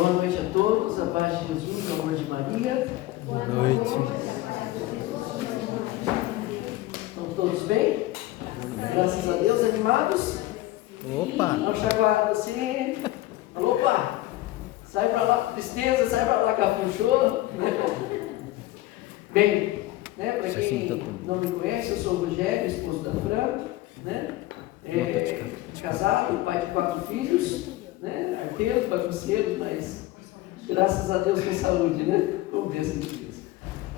Boa noite a todos, a paz de Jesus, o amor de Maria. Boa noite. Estão todos bem? Graças a Deus, animados? Opa! Não chacoalhado assim. Opa! Sai pra lá com tristeza, sai pra lá capuchou. Bem, né, para quem não me conhece, eu sou o Rogério, esposo da Fran, né? Casado, pai de 4 filhos, né? Arteiro, bagunceiro, mas graças a Deus com saúde, né? Com bênção de Deus.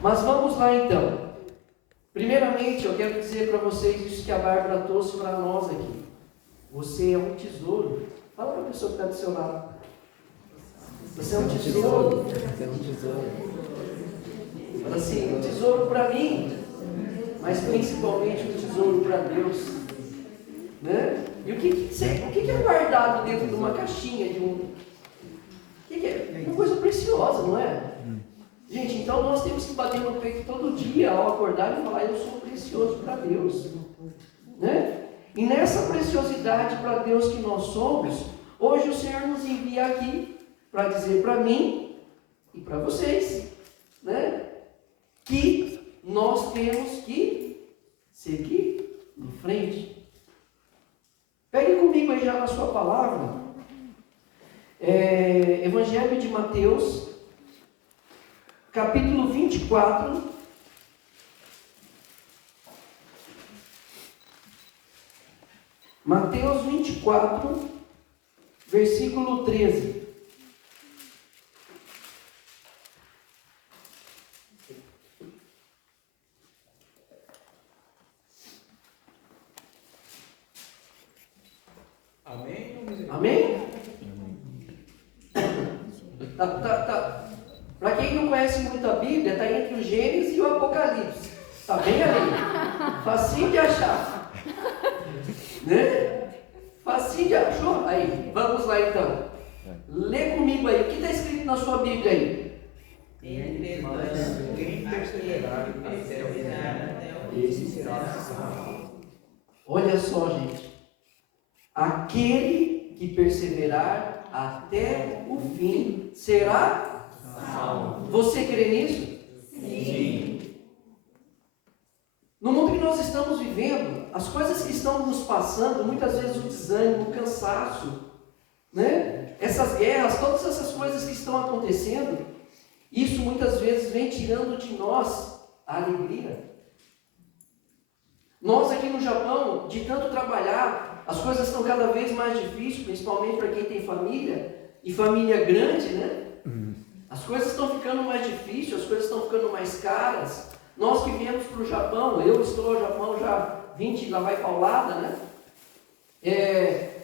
Mas vamos lá então. Primeiramente, eu quero dizer para vocês isso que a Bárbara trouxe para nós aqui. Você é um tesouro. Fala para a pessoa que está do seu lado. Você é um tesouro. Você é um tesouro. Fala assim, um tesouro para mim, mas principalmente um tesouro para Deus. Né? E o que é guardado dentro de uma caixinha de um... O que é? Uma coisa preciosa, não é? Gente, então nós temos que bater no peito todo dia ao acordar e falar, eu sou precioso para Deus. Né? E nessa preciosidade para Deus que nós somos, hoje o Senhor nos envia aqui para dizer para mim e para vocês, né, que nós temos que seguir em frente. Pegue comigo aí já na sua palavra, Evangelho de Mateus, capítulo 24, Mateus 24, versículo 13. Amém? Tá. Para quem não conhece muito a Bíblia, está entre o Gênesis e o Apocalipse. Está bem ali. Facinho de achar. Né? Facinho de achar. Aí, vamos lá então. Lê comigo aí. O que está escrito na sua Bíblia aí? Quem perseverar até o fim, esse será salvo. Olha só, gente. Aquele que perseverar até o fim será salvo. Você crê nisso? Sim. No mundo que nós estamos vivendo, as coisas que estão nos passando, muitas vezes o desânimo, o cansaço, né? Essas guerras, todas essas coisas que estão acontecendo, isso muitas vezes vem tirando de nós a alegria. Nós aqui no Japão, de tanto trabalhar, as coisas estão cada vez mais difíceis, principalmente para quem tem família, e família grande, né? As coisas estão ficando mais difíceis, as coisas estão ficando mais caras. Nós que viemos para o Japão, eu estou no Japão já 20, lá vai paulada, né?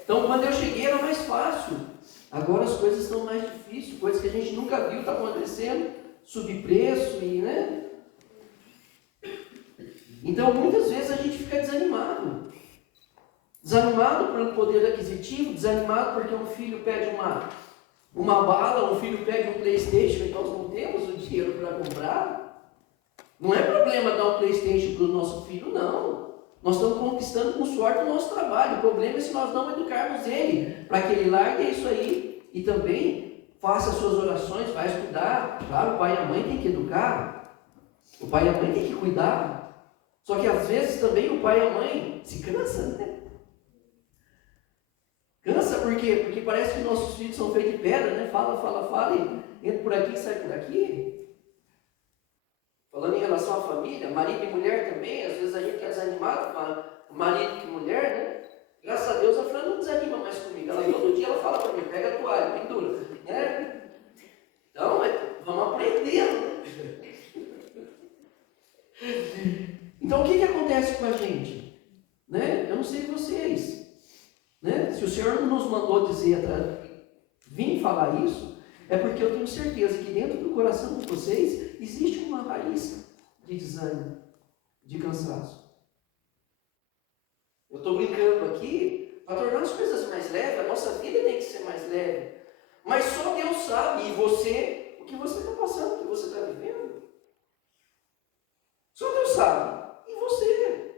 Então quando eu cheguei era mais fácil. Agora as coisas estão mais difíceis, coisas que a gente nunca viu, está acontecendo, subpreço e, né? Então muitas vezes a gente fica desanimado. Desanimado pelo poder aquisitivo, desanimado porque um filho pede uma bala, um filho pede um PlayStation e nós não temos o dinheiro para comprar. Não é problema dar um PlayStation para o nosso filho, não. Nós estamos conquistando com o suor do nosso trabalho. O problema é se nós não educarmos ele para que ele largue isso aí e também faça as suas orações, vai estudar. Claro, o pai e a mãe têm que educar, o pai e a mãe têm que cuidar. Só que às vezes também o pai e a mãe se cansam, né? Cansa por quê? Porque parece que nossos filhos são feitos de pedra, né? Fala e entra por aqui e sai por aqui. Falando em relação à família, marido e mulher também, às vezes a gente é desanimado com marido e mulher, né? Graças a Deus a Fran não desanima mais comigo. Ela todo dia ela fala para mim, pega a toalha, pendura, né? Então, vamos aprendendo, né? Então, o que acontece com a gente? Né? Eu não sei vocês. Né? Se o Senhor não nos mandou dizer, vim falar isso, é porque eu tenho certeza que dentro do coração de vocês existe uma raiz de desânimo, de cansaço. Eu estou brincando aqui para tornar as coisas mais leves, a nossa vida tem que ser mais leve. Mas só Deus sabe, e você, o que você está passando, o que você está vivendo. Só Deus sabe, e você.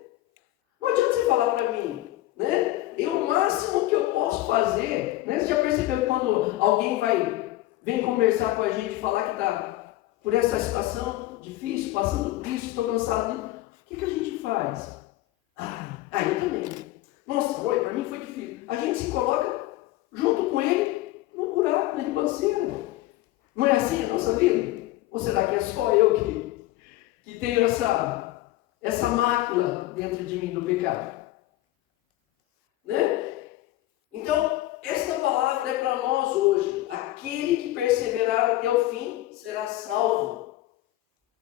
Não adianta você falar para mim, né? O máximo que eu posso fazer, né? Você já percebeu que quando alguém vai vem conversar com a gente, falar que está por essa situação difícil, passando por isso, estou cansado. O que a gente faz? Eu também. Nossa, oi, para mim foi difícil. A gente se coloca junto com ele no buraco, na ribanceira. Não é assim a nossa vida? Ou será que é só eu que tenho essa mácula dentro de mim do pecado? Né? Então, esta palavra é para nós hoje. Aquele que perseverar até o fim será salvo.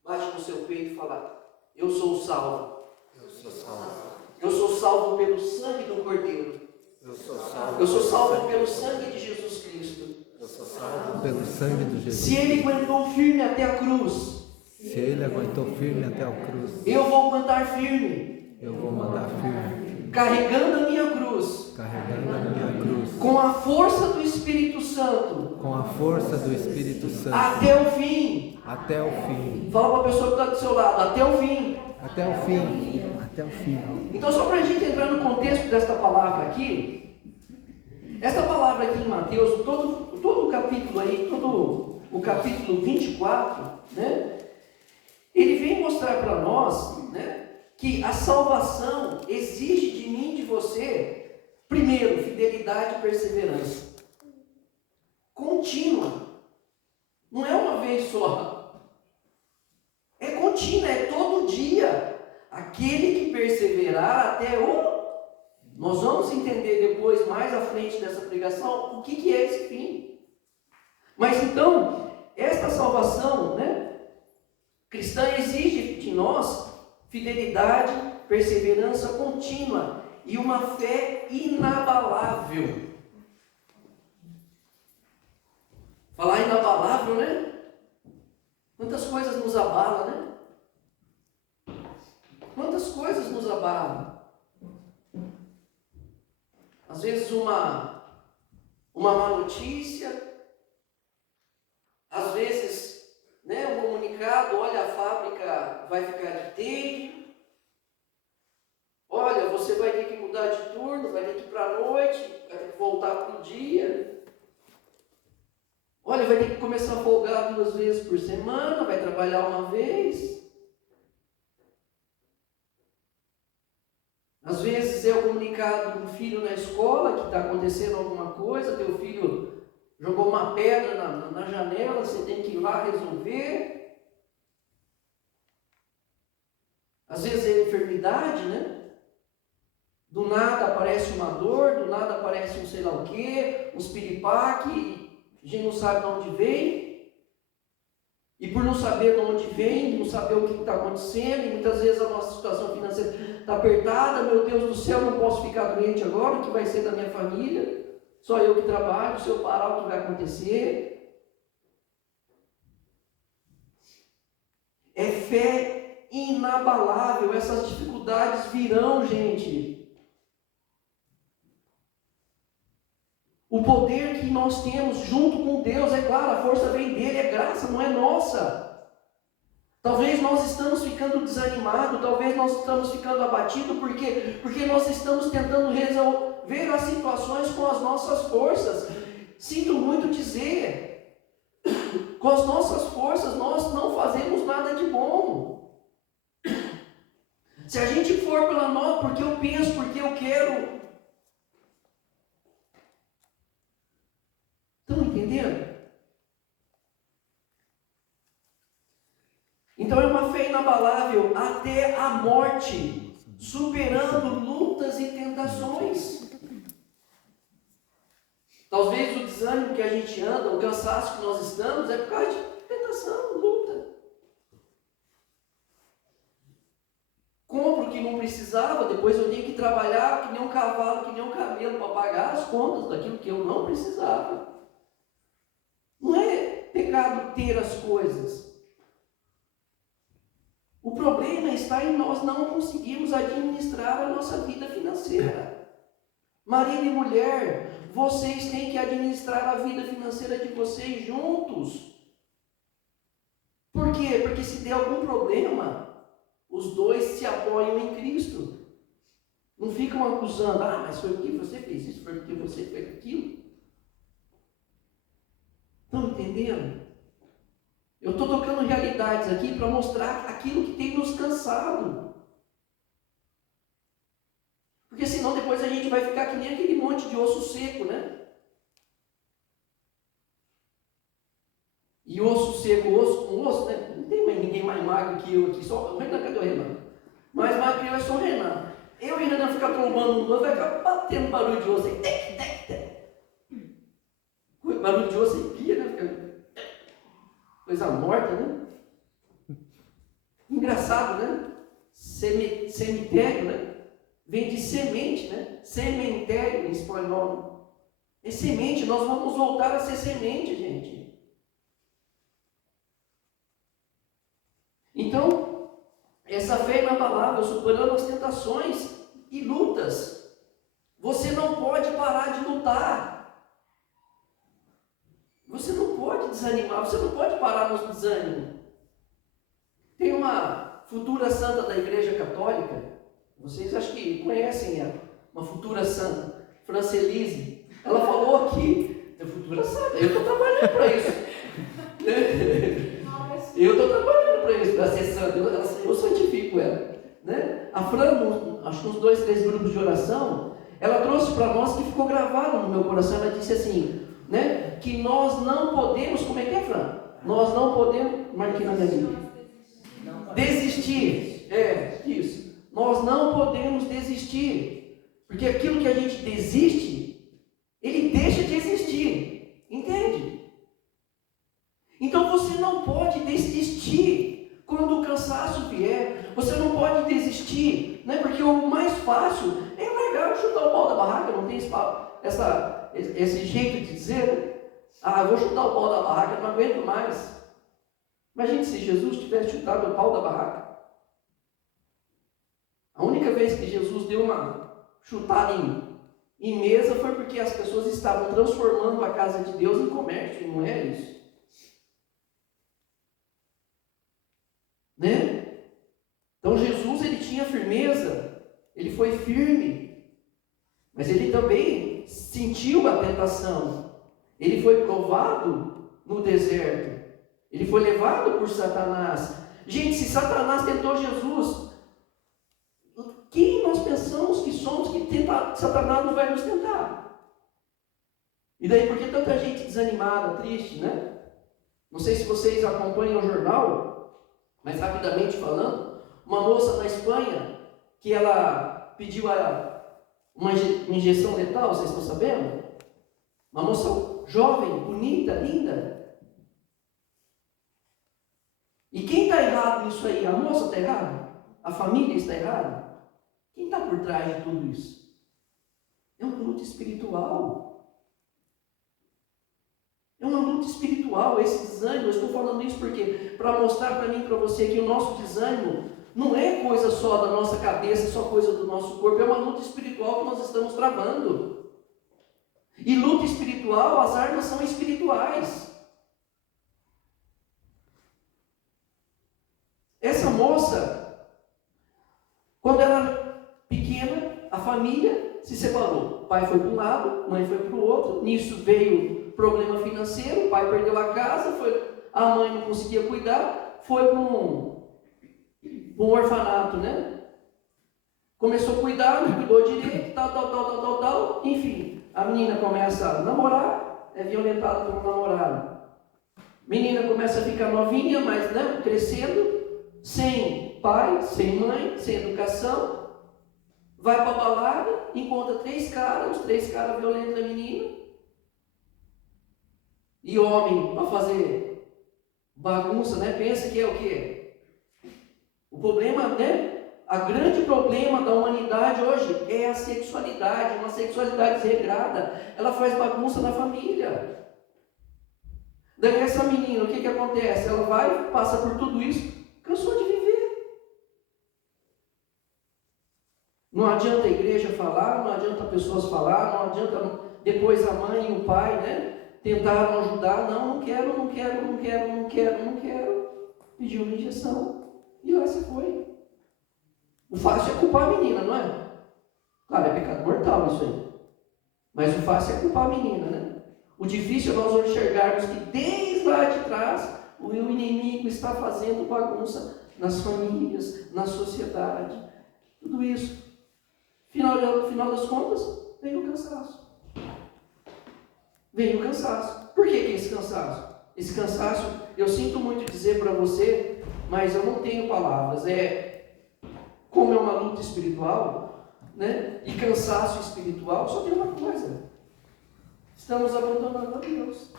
Bate no seu peito e fala: eu sou salvo. Eu sou salvo. Eu sou salvo pelo sangue do Cordeiro. Eu sou salvo. Eu sou salvo pelo sangue de Jesus Cristo. Eu sou salvo pelo sangue de Jesus. Se ele aguentou firme até a cruz, Se ele aguentou firme até a cruz, eu vou aguentar firme, eu vou mandar firme, carregando a minha cruz, carregando a minha cruz, com a força do Espírito Santo, com a força do Espírito Santo, até o fim. até o fim. Fala para a pessoa que está do seu lado: até o fim. Até o fim. Até o fim. Então, só para a gente entrar no contexto desta palavra aqui, esta palavra aqui em Mateus, todo o capítulo aí, todo o capítulo 24, né, ele vem mostrar para nós, né, que a salvação exige de mim e de você, primeiro, fidelidade e perseverança. Contínua. Não é uma vez só. É contínua, é todo dia. Aquele que perseverar até o... Nós vamos entender depois, mais à frente dessa pregação, o que é esse fim. Mas então, esta salvação, né, cristã exige de nós fidelidade, perseverança contínua e uma fé inabalável. Falar inabalável, né? Quantas coisas nos abalam, né? Quantas coisas nos abalam? Às vezes uma má notícia, às vezes, né, um comunicado: olha, a fábrica vai ficar de telho, olha, você vai ter que mudar de turno, vai ter que ir para a noite, vai ter que voltar para o dia, olha, vai ter que começar a folgar 2 vezes por semana, vai trabalhar uma vez. Às vezes é o comunicado do filho na escola que está acontecendo alguma coisa, teu filho jogou uma pedra na janela, você tem que ir lá resolver. Às vezes é enfermidade, né? Do nada aparece uma dor, do nada aparece um sei lá o quê, uns piripaque, a gente não sabe de onde vem. E por não saber de onde vem, não saber o que está acontecendo, e muitas vezes a nossa situação financeira está apertada: meu Deus do céu, não posso ficar doente agora, o que vai ser da minha família? Só eu que trabalho, se eu parar, o que vai acontecer? É fé inabalável. Essas dificuldades virão, gente. O poder que nós temos junto com Deus, é claro, a força vem dele, é graça, não é nossa. Talvez nós estamos ficando desanimados, talvez nós estamos ficando abatidos, porque nós estamos tentando resolver as situações com as nossas forças. Sinto muito dizer, com as nossas forças nós não fazemos nada de bom. Se a gente for pela nota, porque eu penso, porque eu quero... Estão entendendo? Então é uma fé inabalável até a morte, superando lutas e tentações. Talvez o desânimo que a gente anda, o cansaço que nós estamos, é por causa de tentação, luta. Compro o que não precisava, depois eu tenho que trabalhar que nem um cavalo, que nem um camelo, para pagar as contas daquilo que eu não precisava. Não é pecado ter as coisas. O problema está em nós não conseguirmos administrar a nossa vida financeira. Marido e mulher, vocês têm que administrar a vida financeira de vocês juntos. Por quê? Porque se der algum problema, os dois se apoiam em Cristo. Não ficam acusando: mas foi porque você fez isso, foi porque você fez aquilo. Estão entendendo? Eu estou tocando realidades aqui para mostrar aquilo que tem nos cansado. Porque senão depois a gente vai ficar que nem aquele monte de osso seco, né? E osso seco, osso com osso, né? Não tem ninguém mais magro que eu aqui. Só o Renan, cadê o Renan? Mais magro que eu é só o Renan. Eu e o Renan ficar trombando no outro, vai ficar batendo barulho de osso aí. Tec, tec, tec. Barulho de osso aí, pia, né? Fica... coisa morta, né? Engraçado, né? Cemitério, né? Vem de semente, né? Cementério em espanhol. É semente, nós vamos voltar a ser semente, gente. Então, essa fé inabalável, superando as tentações e lutas. Você não pode parar de lutar. Você não pode desanimar, você não pode parar no desânimo. Tem uma futura santa da Igreja Católica, vocês acho que conhecem ela, uma futura santa, Francelise. Ela falou aqui, é futura santa, eu estou trabalhando para isso. Eu estou trabalhando para isso, para ser santa, eu santifico ela. Né? A Fran, acho que uns 2, 3 grupos de oração, ela trouxe para nós que ficou gravado no meu coração, ela disse assim, né, que nós não podemos, como é que é, Fran? Nós não podemos, marquei na minha vida, desistir, isso, nós não podemos desistir, porque aquilo que a gente desiste, ele deixa de existir, entende? Então você não pode desistir quando o cansaço vier, você não pode desistir, né? Porque o mais fácil é largar, chutar o pau da barraca, não tem esse jeito de dizer, né? Ah, eu vou chutar o pau da barraca, não aguento mais. Imagine se Jesus tivesse chutado o pau da barraca. A única vez que Jesus deu uma chutada em mesa foi porque as pessoas estavam transformando a casa de Deus em comércio, e não é isso. Né? Então Jesus, ele tinha firmeza, ele foi firme, mas ele também sentiu a tentação, ele foi provado no deserto, ele foi levado por Satanás. Gente, se Satanás tentou Jesus, quem nós pensamos que somos que Satanás não vai nos tentar? E daí por que tanta gente desanimada, triste, né? Não sei se vocês acompanham o jornal, mas rapidamente falando, uma moça na Espanha, que ela pediu uma injeção letal, vocês estão sabendo? Uma moça jovem, bonita, linda. E quem está errado nisso aí? A moça está errada? A família está errada? Quem está por trás de tudo isso? É uma luta espiritual. É uma luta espiritual, esse desânimo. Eu estou falando isso porque para mostrar para mim e para você que o nosso desânimo não é coisa só da nossa cabeça, só coisa do nosso corpo, é uma luta espiritual que nós estamos travando. E luta espiritual, as armas são espirituais. Essa moça, quando ela era pequena, a família se separou. O pai foi para um lado, a mãe foi para o outro. Nisso veio problema financeiro, o pai perdeu a casa, a mãe não conseguia cuidar, foi para um orfanato, né? Começou a cuidar, não cuidou direito, tal. Enfim, a menina começa a namorar, é violentada pelo namorado. Menina começa a ficar novinha, mas né, crescendo, sem pai, sem mãe, sem educação. Vai para a balada, encontra 3 caras, os 3 caras violentam a menina. E homem, para fazer bagunça, né? Pensa que é o quê? O problema, né? A grande problema da humanidade hoje é a sexualidade, uma sexualidade desregrada. Ela faz bagunça na família. Daí essa menina, o que acontece? Ela vai, passa por tudo isso, cansou de viver. Não adianta a igreja falar, não adianta pessoas falar, não adianta depois a mãe e o pai, né? Tentaram ajudar, não quero. Pediu uma injeção e lá se foi. O fácil é culpar a menina, não é? Claro, é pecado mortal isso aí. Mas o fácil é culpar a menina, né? O difícil é nós enxergarmos que desde lá de trás o inimigo está fazendo bagunça nas famílias, na sociedade. Tudo isso. Final das contas, vem o cansaço. Vem o cansaço. Por que esse cansaço? Esse cansaço, eu sinto muito dizer para você, mas eu não tenho palavras. Como é uma luta espiritual, né? E cansaço espiritual, só tem uma coisa. Estamos abandonando a Deus.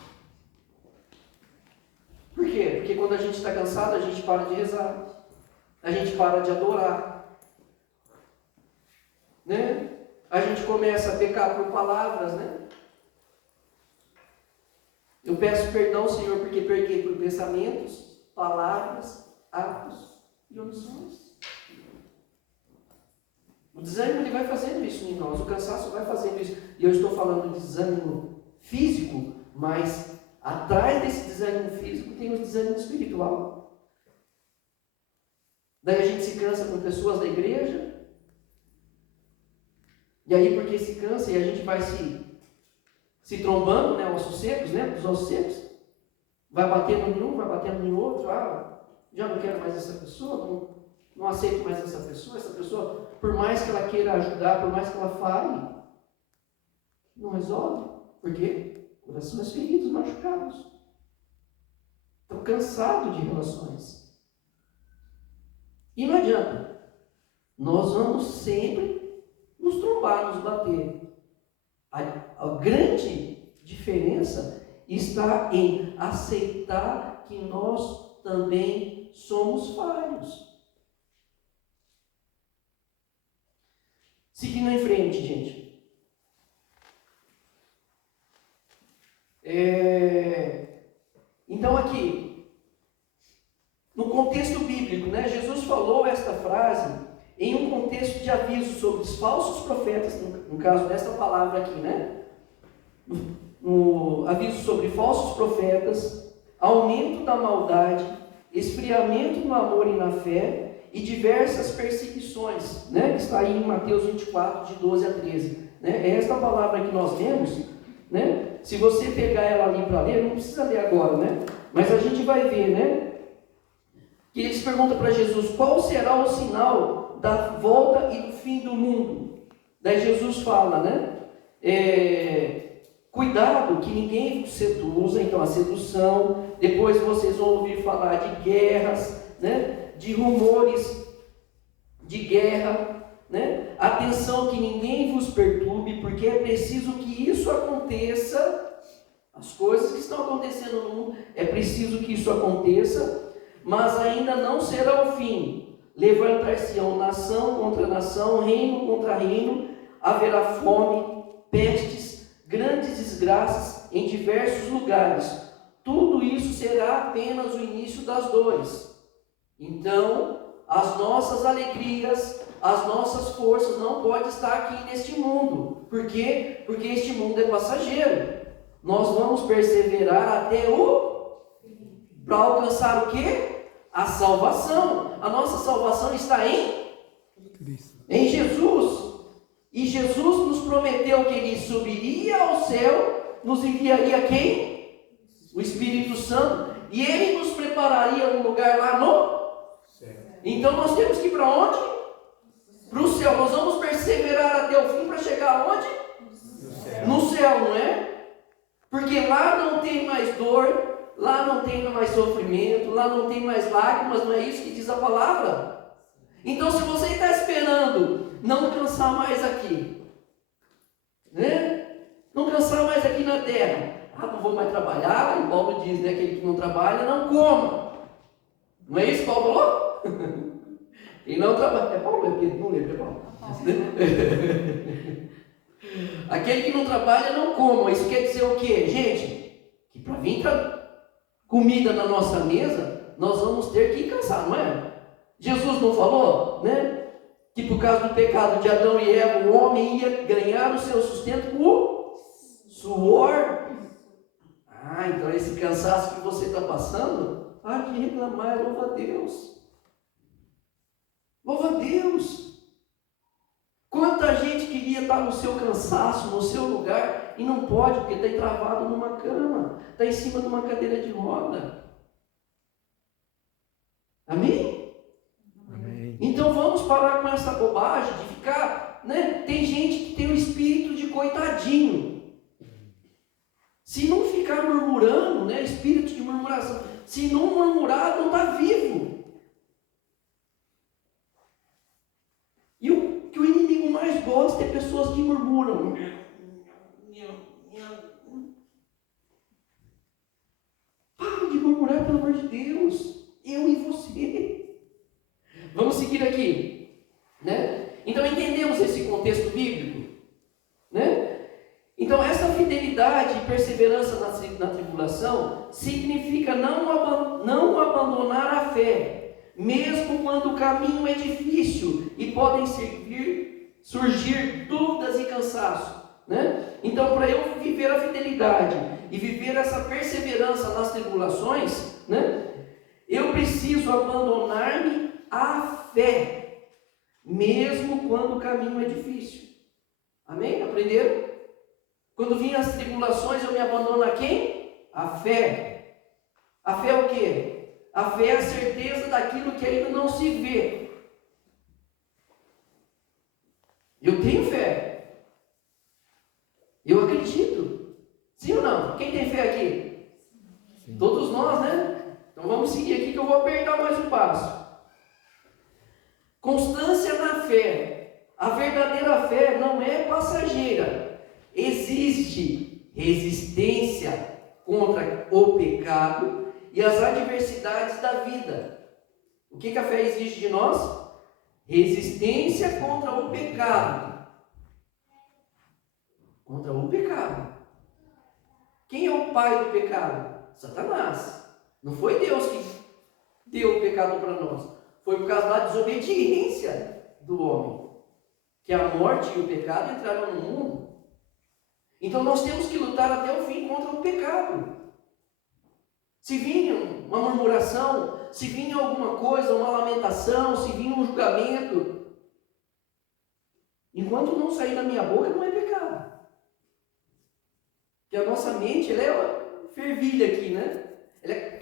Por quê? Porque quando a gente está cansado, a gente para de rezar. A gente para de adorar. Né? A gente começa a pecar por palavras, né? Eu peço perdão, Senhor, porque pequei por pensamentos, palavras, atos e omissões. O desânimo ele vai fazendo isso em nós, o cansaço vai fazendo isso. E eu estou falando de desânimo físico, mas atrás desse desânimo físico tem o desânimo espiritual. Daí a gente se cansa com pessoas da igreja, e aí porque se cansa e a gente vai se trombando, né, ossos secos, né, dos ossos secos, vai batendo em um, vai batendo em outro, já não quero mais essa pessoa, não aceito mais essa pessoa, por mais que ela queira ajudar, por mais que ela fale, não resolve. Por quê? Corações feridos, machucados. Estão cansados de relações. E não adianta. Nós vamos sempre nos trombar, nos bater. A grande diferença está em aceitar que nós também somos falhos. Seguindo em frente, gente. Então aqui, no contexto bíblico, né, Jesus falou esta frase em um contexto de aviso sobre os falsos profetas, no caso desta palavra aqui, né? No aviso sobre falsos profetas, aumento da maldade, esfriamento no amor e na fé e diversas perseguições, né? Que está aí em Mateus 24, de 12 a 13. Né? É esta palavra que nós lemos, né? Se você pegar ela ali para ler, não precisa ler agora, né? Mas a gente vai ver, né? Que eles perguntam para Jesus, qual será o sinal da volta e do fim do mundo? Daí Jesus fala, né? Cuidado que ninguém vos seduza, então a sedução, depois vocês vão ouvir falar de guerras, né? De rumores de guerra, né? Atenção que ninguém vos perturbe, porque é preciso que isso aconteça, as coisas que estão acontecendo no mundo, é preciso que isso aconteça, mas ainda não será o fim. Levantar-se-ão nação contra nação, reino contra reino, haverá fome, pestes, grandes desgraças em diversos lugares. Tudo isso será apenas o início das dores. Então, as nossas alegrias, as nossas forças não podem estar aqui neste mundo. Por quê? Porque este mundo é passageiro. Nós vamos perseverar até para alcançar o quê? A salvação. A nossa salvação está em Jesus. E Jesus nos prometeu que Ele subiria ao céu, nos enviaria quem? O Espírito Santo. E Ele nos prepararia um lugar lá no céu. Então nós temos que ir para onde? Para o céu. Nós vamos perseverar até o fim para chegar aonde? No céu, não é? Porque lá não tem mais dor, lá não tem mais sofrimento, lá não tem mais lágrimas, não é isso que diz a palavra? Então se você está esperando não cansar mais aqui, né? Não cansar mais aqui na terra, não vou mais trabalhar, e Paulo diz, né, aquele que não trabalha, não coma. Não é isso que Paulo falou? E não trabalha, é Paulo, é Pedro, não lembro, é Paulo. Aquele que não trabalha, não coma. Isso quer dizer o quê? Gente, que para vir comida na nossa mesa, nós vamos ter que cansar, não é? Jesus não falou, né? Que por causa do pecado de Adão e Eva, o homem ia ganhar o seu sustento por suor. Então esse cansaço que você está passando, para de reclamar, louva a Deus. Louva a Deus. Quanta gente queria queria estar no seu cansaço, no seu lugar, e não pode, porque está travado numa cama, está em cima de uma cadeira de roda. Amém? Amém. Então vamos parar com essa bobagem de ficar, né? Tem gente que tem o espírito de coitadinho. Se não ficar murmurando, né? Espírito de murmuração. Se não murmurar, não está vivo. E o que o inimigo mais gosta é pessoas que murmuram. Para de murmurar, pelo amor de Deus. Eu e você. Vamos seguir aqui, né? Então entendemos esse contexto bíblico, né? Então essa fidelidade e perseverança na tribulação significa não abandonar a fé, mesmo quando o caminho é difícil e podem surgir dúvidas e cansaço, né? Então, para eu viver a fidelidade e viver essa perseverança nas tribulações, né? Eu preciso abandonar-me à fé, mesmo quando o caminho é difícil. Amém? Aprenderam? Quando vêm as tribulações, eu me abandono a quem? A fé. A fé é o quê? A fé é a certeza daquilo que ainda não se vê. Eu tenho fé. Eu acredito. Sim ou não? Quem tem fé aqui? Sim. Todos nós, né? Então vamos seguir aqui que eu vou apertar mais um passo. Constância na fé. A verdadeira fé não é passageira. Existe resistência contra o pecado e as adversidades da vida. O que a fé exige de nós? Resistência contra o pecado. Contra o pecado. Quem é o pai do pecado? Satanás. Não foi Deus que deu o pecado para nós. Foi por causa da desobediência do homem que a morte e o pecado entraram no mundo. Então nós temos que lutar até o fim contra o pecado. Se vinha uma murmuração, se vinha alguma coisa, uma lamentação, se vinha um julgamento, enquanto não sair da minha boca, não é pecado. Porque a nossa mente, ela é fervilha aqui, né? Ela é,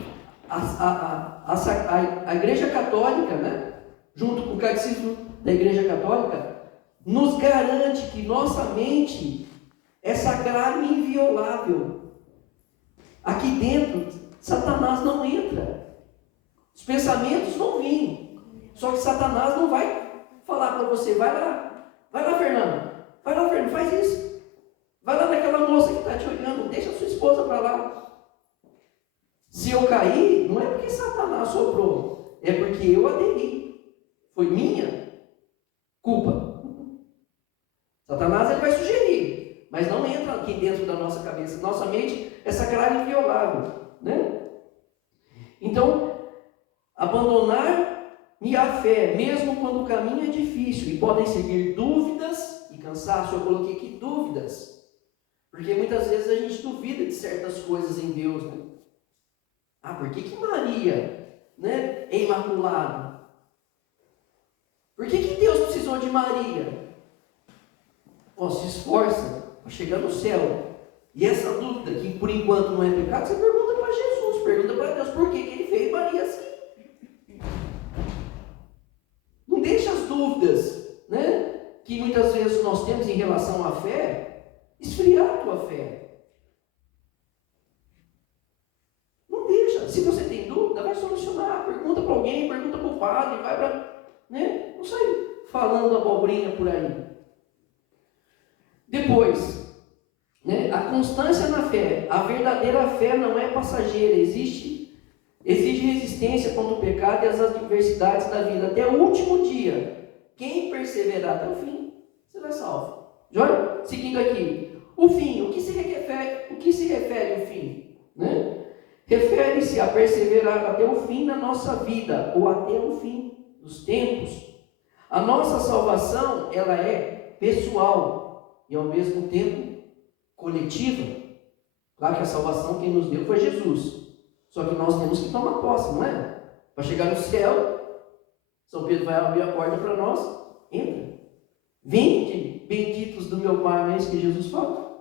a Igreja Católica, né? Junto com o Catecismo da Igreja Católica, nos garante que nossa mente é sagrada e inviolável. Aqui dentro, Satanás não entra. Os pensamentos vão vir. Só que Satanás não vai falar para você, vai lá, Fernando, faz isso. Vai lá naquela moça que está te olhando, deixa a sua esposa para lá. Se eu cair, não é porque Satanás soprou, é porque eu aderi. Foi minha culpa. Satanás ele vai sugerir, mas não entra aqui dentro da nossa cabeça. Nossa mente é sagrada e inviolável, né? Então, abandonar-me à fé, mesmo quando o caminho é difícil e podem seguir dúvidas e cansaço. Eu coloquei aqui dúvidas, porque muitas vezes a gente duvida de certas coisas em Deus, né? Ah, por que Maria, né, é imaculada? Por que Deus precisou de Maria? Oh, se esforça para chegar no céu. E essa dúvida, que por enquanto não é pecado, você pergunta para Jesus, pergunta para Deus, por que ele fez Maria assim? Não deixa as dúvidas, né, que muitas vezes nós temos em relação à fé, esfriar a tua fé. Não deixa. Se você tem dúvida, vai solucionar. Pergunta para alguém, pergunta para o padre, vai para... né? Não sai falando abobrinha por aí. Depois, né, a constância na fé. A verdadeira fé não é passageira, exige resistência contra o pecado e as adversidades da vida até o último dia. Quem perseverar até o fim, será salvo. Olha, seguindo aqui, o fim, o que se refere o fim? Né? Refere-se a perseverar até o fim na nossa vida, ou até o fim dos tempos. A nossa salvação, ela é pessoal e ao mesmo tempo coletiva. Claro que a salvação quem nos deu foi Jesus. Só que nós temos que tomar posse, não é? Para chegar no céu, São Pedro vai abrir a porta para nós. Entra. Vinde, benditos do meu Pai, não é isso que Jesus fala?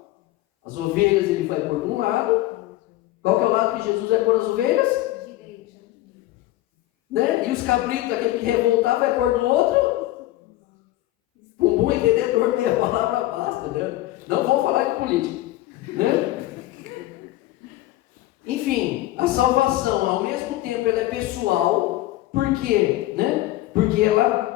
As ovelhas ele vai pôr de um lado. Qual que é o lado que Jesus vai pôr as ovelhas? Né? E os cabritos, aquele que revoltar, vai pôr do outro? Um bom entendedor, meia palavra basta, né? Não vou falar de política, né? Enfim, a salvação, ao mesmo tempo, ela é pessoal. Por quê? Né? Porque ela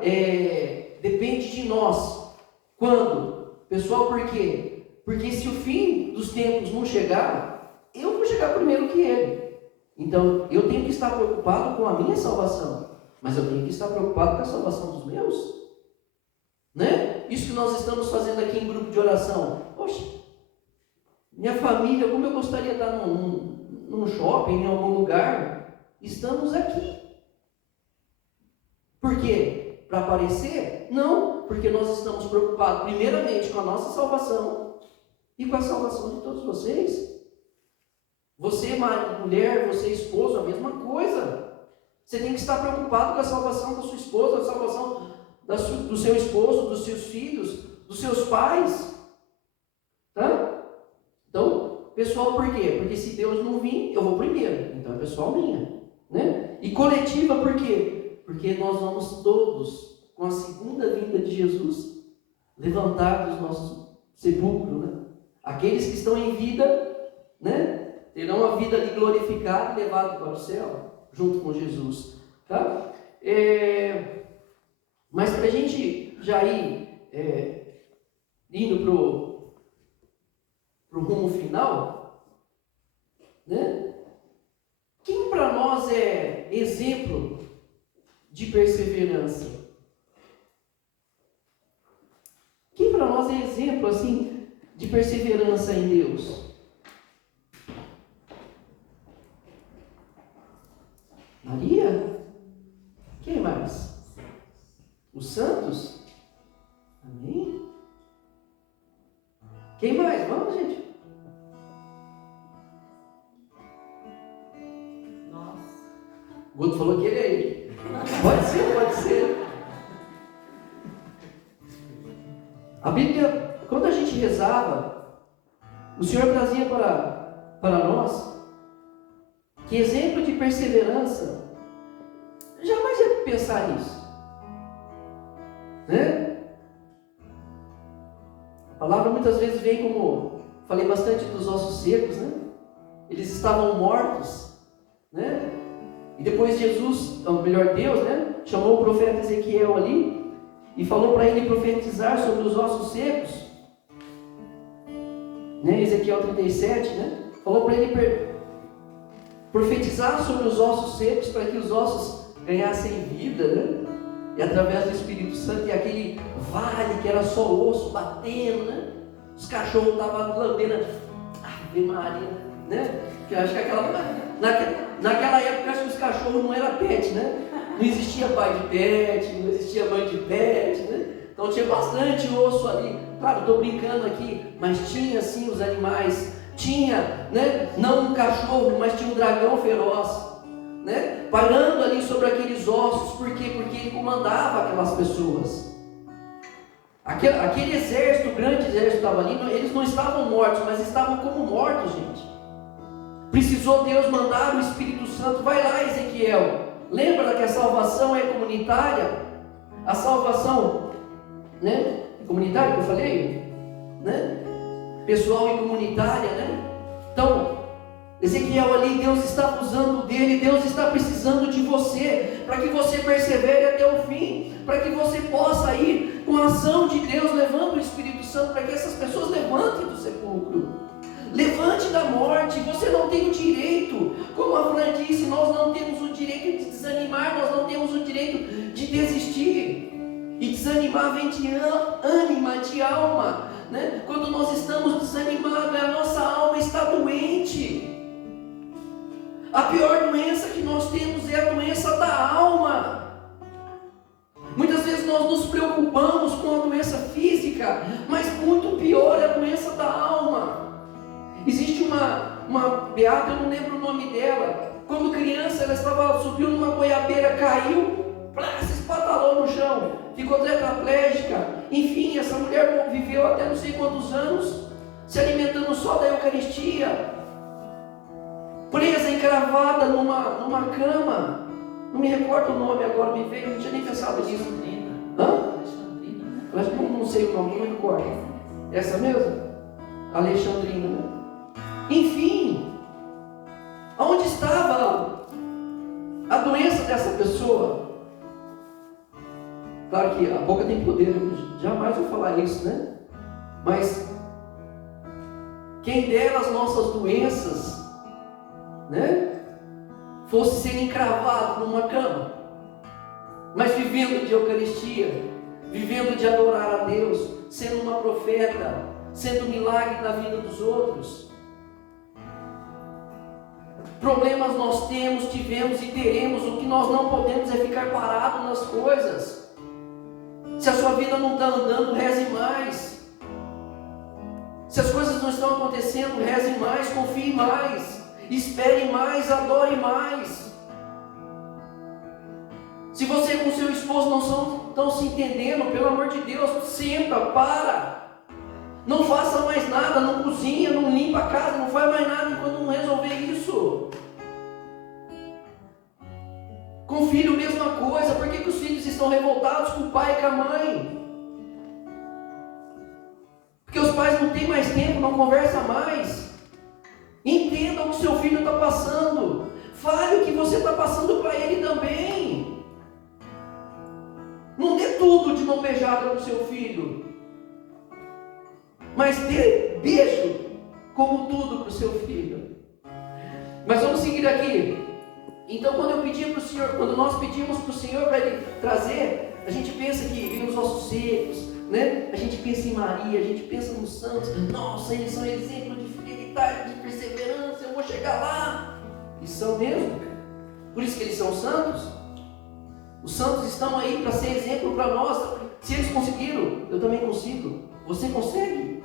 depende de nós. Quando? Pessoal, por quê? Porque se o fim dos tempos não chegar, eu vou chegar primeiro que ele. Então, eu tenho que estar preocupado com a minha salvação, mas eu tenho que estar preocupado com a salvação dos meus. Né? Isso que nós estamos fazendo aqui em grupo de oração. Poxa, minha família, como eu gostaria de estar num shopping, em algum lugar. Estamos aqui. Por quê? Para aparecer? Não, porque nós estamos preocupados primeiramente com a nossa salvação e com a salvação de todos vocês. Você, marido, mulher, você, esposo, a mesma coisa. Você tem que estar preocupado com a salvação da sua esposa, a salvação do seu esposo, dos seus filhos, dos seus pais. Tá? Então, pessoal, por quê? Porque se Deus não vir, eu vou primeiro. Então é pessoal minha. Né? E coletiva, por quê? Porque nós vamos todos, com a segunda vinda de Jesus, levantar dos nossos sepulcros. Né? Aqueles que estão em vida, né? Terão a vida ali glorificada e levada para o céu, junto com Jesus. Tá? Mas para a gente já ir indo para o rumo final, né? Quem para nós é exemplo de perseverança? Quem para nós é exemplo assim de perseverança em Deus? Maria? Quem mais? Os santos? Amém? Quem mais? Vamos, gente. Nossa. O Guto falou que ele é ele. Pode ser, pode ser. A Bíblia, quando a gente rezava, o Senhor trazia para nós que exemplo de perseverança. Jamais ia pensar nisso. Né? A palavra muitas vezes vem como, falei bastante dos ossos secos, né? Eles estavam mortos, né? E depois Jesus, ou melhor Deus, né? Chamou o profeta Ezequiel ali e falou para ele profetizar sobre os ossos secos, né? Ezequiel 37, né? Falou para ele profetizar sobre os ossos secos para que os ossos ganhassem vida, né? E através do Espírito Santo, e aquele vale que era só osso batendo, né? Os cachorros estavam lambendo, Ave Maria, né? Porque eu acho que naquela época, acho que os cachorros não eram pet, né? Não existia pai de pet, não existia mãe de pet, né? Então tinha bastante osso ali. Claro, estou brincando aqui, mas tinha sim os animais. Tinha, né? Não um cachorro, mas tinha um dragão feroz, né? Parando ali sobre aqueles ossos. Por quê? Porque ele comandava aquelas pessoas. Aquele exército, o grande exército estava ali, eles não estavam mortos, mas estavam como mortos, gente. Precisou Deus mandar o Espírito Santo. Vai lá, Ezequiel. Lembra que a salvação é comunitária? A salvação, né? Comunitária que eu falei, né? Pessoal e comunitária, né? Então, Ezequiel ali, Deus está usando dele, Deus está precisando de você, para que você persevere até o fim, para que você possa ir com a ação de Deus, levando o Espírito Santo, para que essas pessoas levantem do sepulcro, levante da morte. Você não tem o direito, como a Fran disse, nós não temos o direito de desanimar, nós não temos o direito de desistir. E desanimar vem de ânima, de alma, né? Quando nós estamos desanimados, a nossa alma está doente. A pior doença que nós temos é a doença da alma. Muitas vezes nós nos preocupamos com a doença física, mas muito pior é a doença da alma. Existe uma beata, eu não lembro o nome dela. Quando criança, ela subiu numa goiabeira, caiu, se espatalou no chão, ficou tetraplégica. Enfim, essa mulher viveu até não sei quantos anos, se alimentando só da Eucaristia, presa, encravada numa cama. Não me recordo o nome agora, me veio, não tinha nem pensado nisso. Não sei o nome, não me recordo. Essa mesmo? Alexandrina, né? Enfim, aonde estava a doença dessa pessoa? Claro que a boca tem poder, eu jamais vou falar isso, né? Mas quem dera as nossas doenças, né, fosse ser encravado numa cama, mas vivendo de Eucaristia, vivendo de adorar a Deus, sendo uma profeta, sendo milagre na vida dos outros. Problemas nós temos, tivemos e teremos. O que nós não podemos é ficar parado nas coisas. Se a sua vida não está andando, reze mais. Se as coisas não estão acontecendo, reze mais, confie mais, espere mais, adore mais. Se você com seu esposo não estão se entendendo, pelo amor de Deus, senta, para. Não faça mais nada, não cozinha, não limpa a casa, não faz mais nada enquanto não resolver isso. Com o filho, mesma coisa. Por que os filhos estão revoltados com o pai e com a mãe? Porque os pais não têm mais tempo, não conversam mais. Entenda o que seu filho está passando. Fale o que você está passando para ele também. Não dê tudo de mão beijada para o seu filho, mas dê beijo como tudo para o seu filho. Mas vamos seguir aqui. Então, quando nós pedimos para o Senhor para Ele trazer, a gente pensa que vem os ossos secos, né? A gente pensa em Maria, a gente pensa nos santos. Nossa, eles são exemplo de fidelidade, de perseverança. Eu vou chegar lá. E são mesmo. Por isso que eles são santos. Os santos estão aí para ser exemplo para nós. Se eles conseguiram, eu também consigo. Você consegue?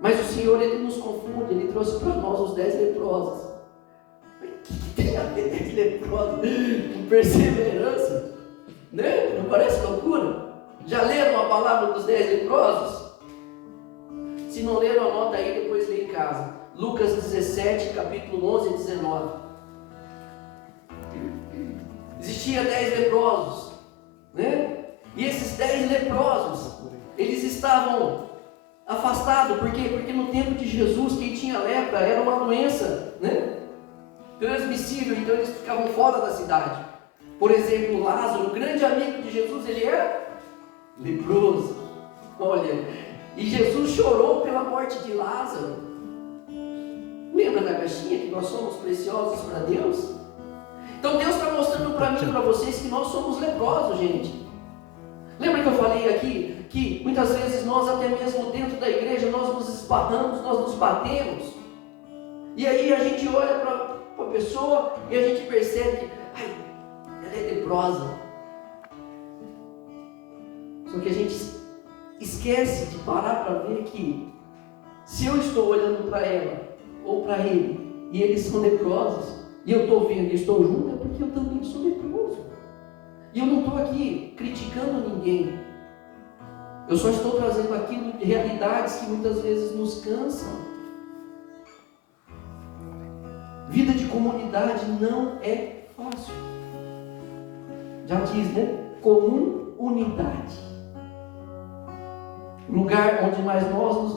Mas o Senhor, Ele nos confunde. Ele trouxe para nós os 10 leprosos. O que tem a ver 10 leprosos com perseverança? Né? Não parece loucura? Já leram a palavra dos 10 leprosos? Se não leram, anota aí, depois lê em casa. Lucas 17, capítulo 11 e 19. Existia 10 leprosos, né? E esses 10 leprosos, eles estavam afastados. Por quê? Porque no tempo de Jesus, quem tinha lepra era uma doença, né, transmissível. Então eles ficavam fora da cidade. Por exemplo, Lázaro, o grande amigo de Jesus, ele era leproso. Olha, e Jesus chorou pela morte de Lázaro. Lembra da caixinha que nós somos preciosos para Deus? Então Deus está mostrando para mim e para vocês que nós somos leprosos, gente. Lembra que eu falei aqui que muitas vezes nós, até mesmo dentro da igreja, nós nos esbarramos, nós nos batemos. E aí a gente olha para a pessoa e a gente percebe que ela é leprosa. Só que a gente esquece de parar para ver que se eu estou olhando para ela ou para ele e eles são leprosos, e eu estou vendo e estou junto, é porque eu também sou leproso. E eu não estou aqui criticando ninguém. Eu só estou trazendo aqui realidades que muitas vezes nos cansam. Vida de comunidade não é fácil. Já diz, né? Comunidade. Lugar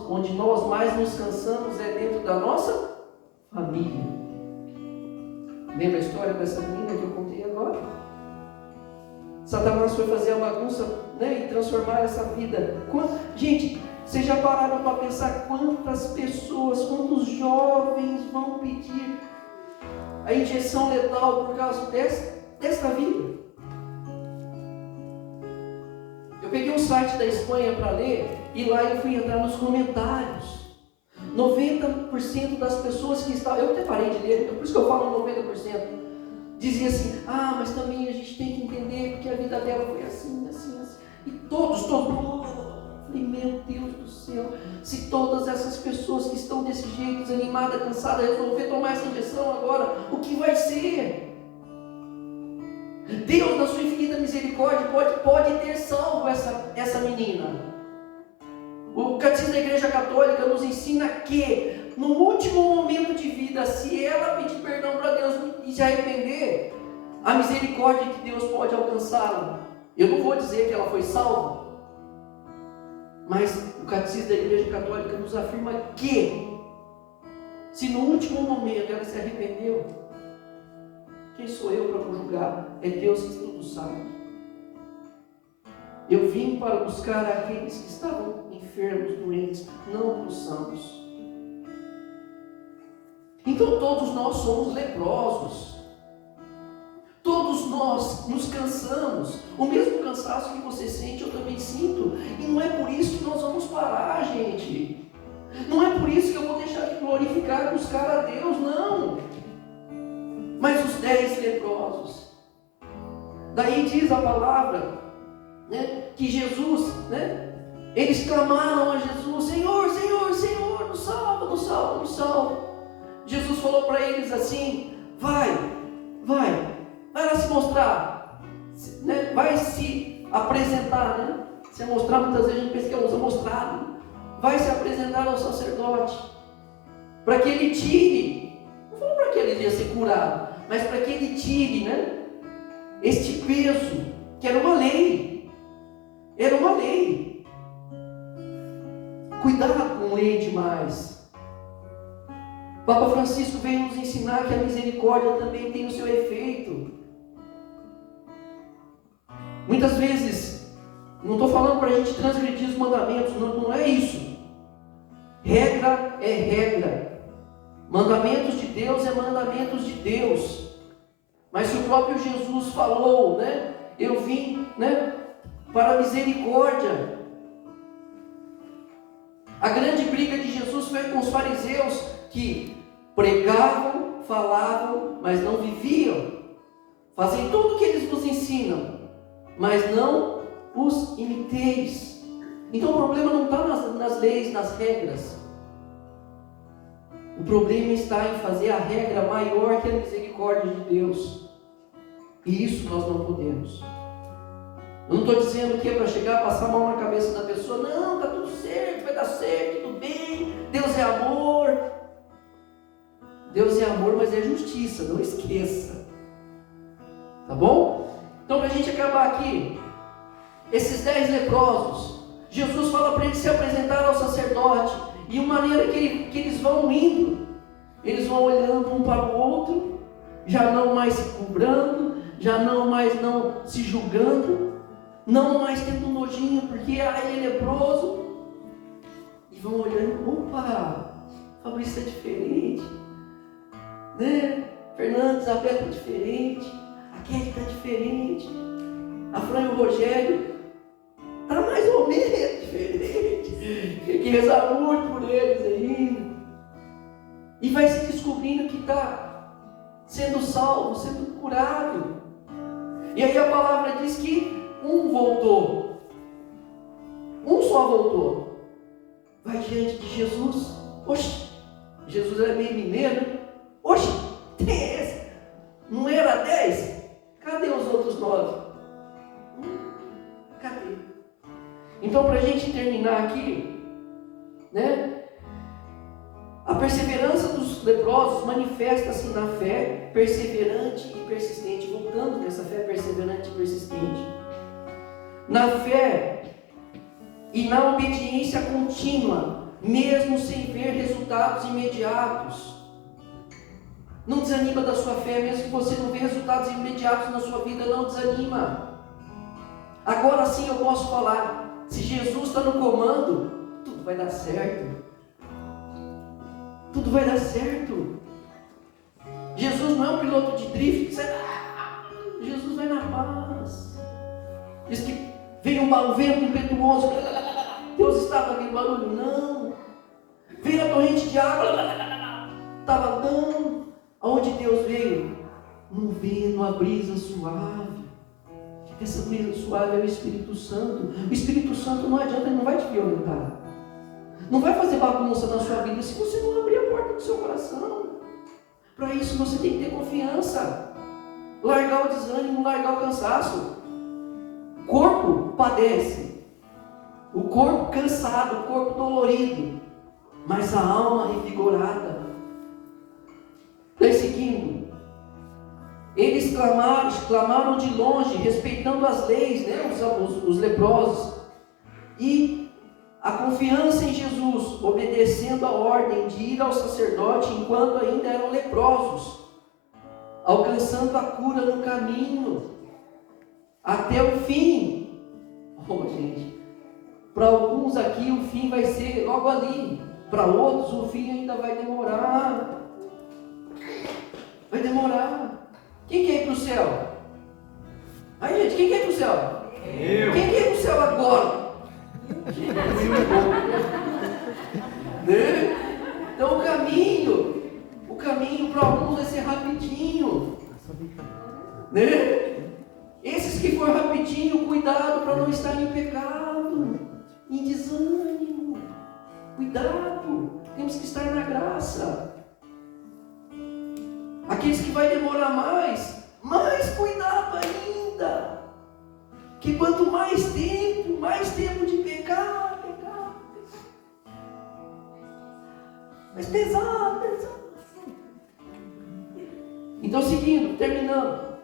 onde nós mais nos cansamos é dentro da nossa família. Lembra a história dessa menina que eu contei agora? Satanás foi fazer a bagunça, né, e transformar essa vida. Gente, vocês já pararam para pensar quantas pessoas, quantos jovens vão pedir a injeção letal por causa desta vida? Eu peguei um site da Espanha para ler e lá eu fui entrar nos comentários. 90% das pessoas que estavam, eu até parei de ler, por isso que eu falo 90%, dizia assim, mas também a gente tem que entender porque a vida dela foi assim. E todos, falei, meu Deus do céu, se todas essas pessoas que estão desse jeito, desanimadas, cansadas, resolver tomar essa injeção agora, o que vai ser? Deus, na sua infinita misericórdia, pode ter salvo essa menina. O Catecismo da Igreja Católica nos ensina que, no último momento de vida, se ela pedir perdão para Deus e se arrepender, a misericórdia de Deus pode alcançá-la. Eu não vou dizer que ela foi salva, mas o Catecismo da Igreja Católica nos afirma que, se no último momento ela se arrependeu, quem sou eu para julgar? É Deus que tudo sabe. Eu vim para buscar aqueles que estavam enfermos, doentes, não os sãos. Então todos nós somos leprosos. Todos nós nos cansamos. O mesmo cansaço que você sente, eu também sinto. E não é por isso que nós vamos parar, gente. Não é por isso que eu vou deixar de glorificar, buscar a Deus, não. Mas os 10 leprosos. Daí diz a palavra, né, que Jesus, né, eles clamaram a Jesus: Senhor, Senhor, Senhor, nos salva, nos salva, nos salva. Jesus falou para eles assim: vai lá se mostrar, né? Vai se apresentar, né? Se mostrar, muitas vezes a gente pensa que é mostrado. Vai se apresentar ao sacerdote, para que ele tire, não falou para que ele ia ser curado, mas para que ele tire, né, este peso, que era uma lei. Era uma lei. Cuidado com lei demais. Papa Francisco veio nos ensinar que a misericórdia também tem o seu efeito. Muitas vezes, não estou falando para a gente transgredir os mandamentos, não é isso. Regra é regra. Mandamentos de Deus é mandamentos de Deus. Mas se o próprio Jesus falou, né, eu vim, né, para a misericórdia. A grande briga de Jesus foi com os fariseus, que pregavam, falavam, mas não viviam. Fazem tudo o que eles vos ensinam, mas não os imiteis. Então o problema não está nas leis, nas regras. O problema está em fazer a regra maior que a misericórdia de Deus. E isso nós não podemos. Eu não estou dizendo que é para chegar, passar a mão na cabeça da pessoa. Não, está tudo certo, vai dar certo, tudo bem. Deus é amor. Deus é amor, mas é justiça, não esqueça. Tá bom? Então, para a gente acabar aqui, esses 10 leprosos, Jesus fala para eles se apresentar ao sacerdote. E uma maneira que eles vão indo, eles vão olhando um para o outro, já não mais se cobrando, já não mais não se julgando, não mais tendo nojinho, porque ele é leproso. E vão olhando: opa, Fabrício é diferente, né? Fernando, Isabel está diferente, a Kelly está diferente, a Fran e o Rogério está mais ou menos diferente. Tem que rezar muito por eles ainda. E vai se descobrindo que está sendo salvo, sendo curado. E aí a palavra diz que um voltou. Um só voltou. Vai diante de Jesus. Oxe, Jesus era meio mineiro, né? Oxe, tem esse? Não era 10? Cadê os outros 9? Cadê? Então, para a gente terminar aqui, né? A perseverança dos leprosos manifesta-se na fé perseverante e persistente. Voltando nessa fé perseverante e persistente. Na fé e na obediência contínua, mesmo sem ver resultados imediatos. Não desanima da sua fé, mesmo que você não vê resultados imediatos na sua vida, não desanima. Agora sim eu posso falar, se Jesus está no comando, tudo vai dar certo. Tudo vai dar certo. Jesus não é um piloto de drift, Jesus vai na paz. Diz que veio um vento impetuoso, Deus estava naquele barulho, não. Veio a torrente de água, estava dando. Aonde Deus veio? No vento, uma brisa suave. Essa brisa suave é o Espírito Santo. O Espírito Santo não adianta, ele não vai te violentar. Não vai fazer bagunça na sua vida se você não abrir a porta do seu coração. Para isso você tem que ter confiança. largar o desânimo, largar o cansaço. O corpo padece, o corpo cansado, o corpo dolorido, mas a alma revigorada. Daí seguindo, eles clamaram de longe, respeitando as leis, né, os leprosos, e a confiança em Jesus, obedecendo a ordem de ir ao sacerdote enquanto ainda eram leprosos, alcançando a cura no caminho, até o fim. Oh, gente, para alguns aqui o fim vai ser logo ali, para outros o fim ainda vai demorar. Vai demorar. Quem quer ir para o céu? Aí, gente, quem quer ir para o céu? Eu. Quem quer ir para o céu agora? Né? Então o caminho para alguns vai ser rapidinho, né? Esses que for rapidinho, cuidado para não estar em pecado, em desânimo. Cuidado, temos que estar na graça. Aqueles que vai demorar mais cuidado ainda. Que quanto mais tempo de pecar. Mas pesado. Então, seguindo, terminando.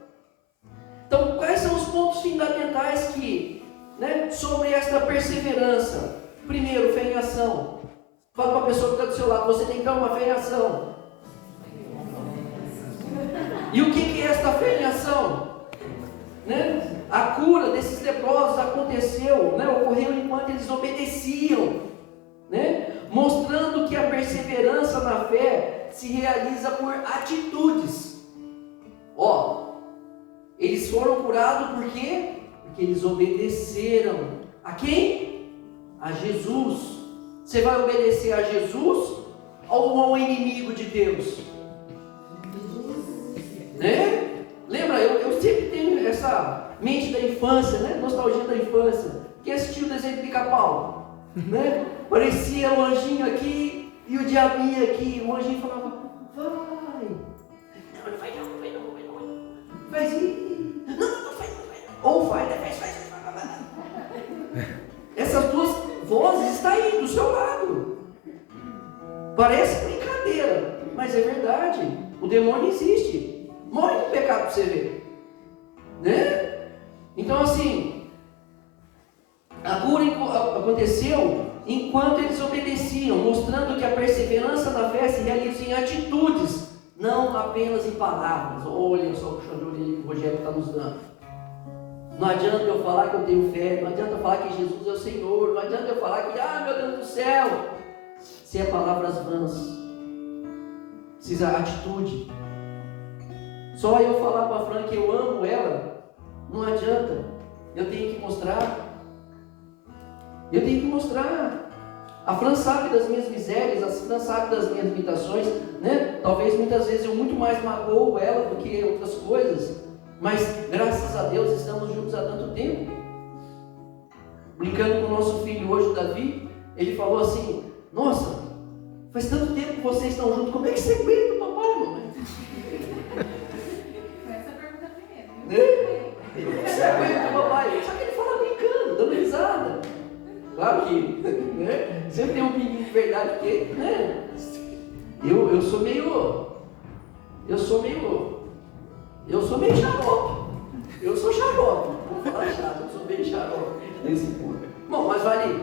Então, quais são os pontos fundamentais que, né, sobre esta perseverança? Primeiro, fé em ação. Fala para a pessoa que está do seu lado, você tem que dar uma fé em ação. E o que é esta fé em ação? Né? A cura desses leprosos aconteceu, né, ocorreu enquanto eles obedeciam, né? Mostrando que a perseverança na fé se realiza por atitudes. Eles foram curados por quê? Porque eles obedeceram. A quem? A Jesus. Você vai obedecer a Jesus ou ao inimigo de Deus? Né? Lembra, eu sempre tenho essa mente da infância, né? Nostalgia da infância. Quem assistiu o desenho do Pica-Pau? Né? Parecia o anjinho aqui e o diabinho aqui. O anjinho falava, vai. Não vai não. Faz isso. Não faz. Ou faz. Essas duas vozes estão aí do seu lado. Parece brincadeira, mas é verdade. O demônio existe. Morre no pecado para você ver. Né? Então assim, a cura aconteceu enquanto eles obedeciam, mostrando que a perseverança na fé se realiza em atitudes, não apenas em palavras. Olha só o puxão de orelha que o Rogério está nos dando. Não adianta eu falar que eu tenho fé, não adianta eu falar que Jesus é o Senhor, não adianta eu falar que, meu Deus do céu, se é palavras vãs. Precisa atitude. Só eu falar para a Fran que eu amo ela, não adianta. Eu tenho que mostrar. A Fran sabe das minhas misérias, a Fran sabe das minhas limitações, né? Talvez muitas vezes eu muito mais magoo ela do que outras coisas, mas graças a Deus estamos juntos há tanto tempo. Brincando com o nosso filho hoje, o Davi, ele falou assim: nossa, faz tanto tempo que vocês estão juntos, como é que você aguenta o papai, mamãe? Essa pergunta primeiro. Como é que você aguenta o papai? Só que ele fala brincando, dando risada. Claro que, né? Sempre tem um pinguinho de verdade, porque, né? Eu sou meio xarope. Eu sou xarope. Vou falar chato, eu sou meio xarope nesse ponto. Bom, mas vale,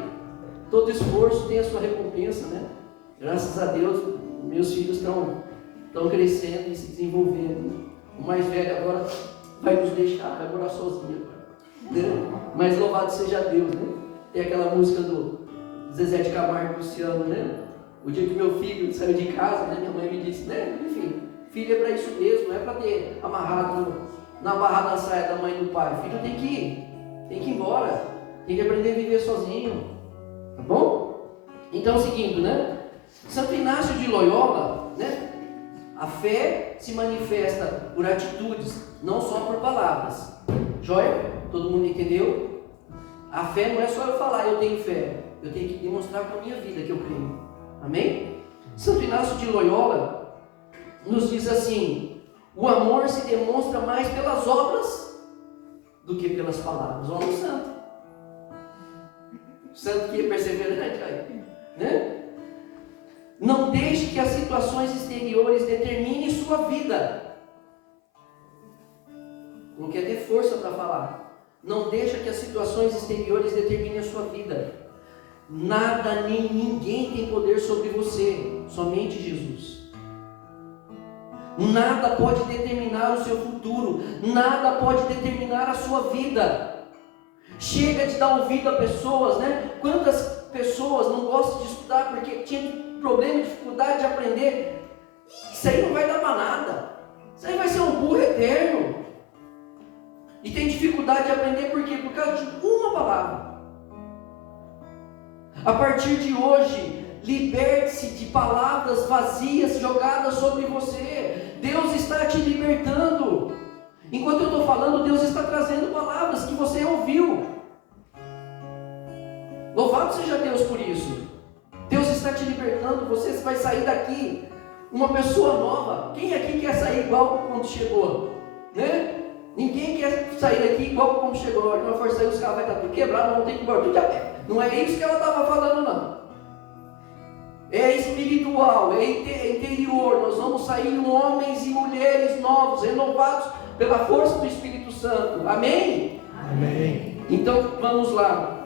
todo esforço tem a sua recompensa, né? Graças a Deus, meus filhos estão crescendo e se desenvolvendo. O mais velho agora vai nos deixar, vai morar sozinho agora, né? Mas louvado seja Deus, né? Tem aquela música do Zezé de Camargo e Luciano, né? O dia que meu filho saiu de casa, né, minha mãe me disse, né? Enfim, filho é para isso mesmo, não é para ter amarrado na barra da saia da mãe e do pai. Filho tem que ir embora, tem que aprender a viver sozinho, tá bom? Então, seguindo, né? Santo Inácio de Loyola, né? A fé se manifesta por atitudes, não só por palavras. Joia? Todo mundo entendeu? A fé não é só eu falar, eu tenho fé. Eu tenho que demonstrar com a minha vida que eu creio. Amém? Santo Inácio de Loyola nos diz assim: O amor se demonstra mais pelas obras do que pelas palavras. Olha o santo. O santo que é perseverante aí, né? Não deixe que as situações exteriores determinem sua vida. Não quer ter força para falar. Não deixa que as situações exteriores determinem a sua vida. Nada nem ninguém tem poder sobre você, somente Jesus. Nada pode determinar o seu futuro, nada pode determinar a sua vida. Chega de dar ouvido a pessoas, né? Quantas pessoas não gostam de estudar porque tinha problema, dificuldade de aprender? Isso aí não vai dar para nada. Isso aí vai ser um burro eterno. E tem dificuldade de aprender por quê? Por causa de uma palavra. A partir de hoje, liberte-se de palavras vazias jogadas sobre você. Deus está te libertando. Enquanto eu estou falando, Deus está trazendo palavras que você ouviu. Louvado seja Deus por isso. Deus está te libertando. Você vai sair daqui uma pessoa nova. Quem aqui quer sair igual quando chegou? Né? Ninguém quer sair daqui igual como chegou. Quando for sair, os carros vai estar tudo quebrado, vão ter que ir embora tudo de a pé. Não é isso que ela estava falando, não. É espiritual, é interior. Nós vamos sair homens e mulheres novos, renovados pela força do Espírito Santo. Amém? Amém. Então vamos lá.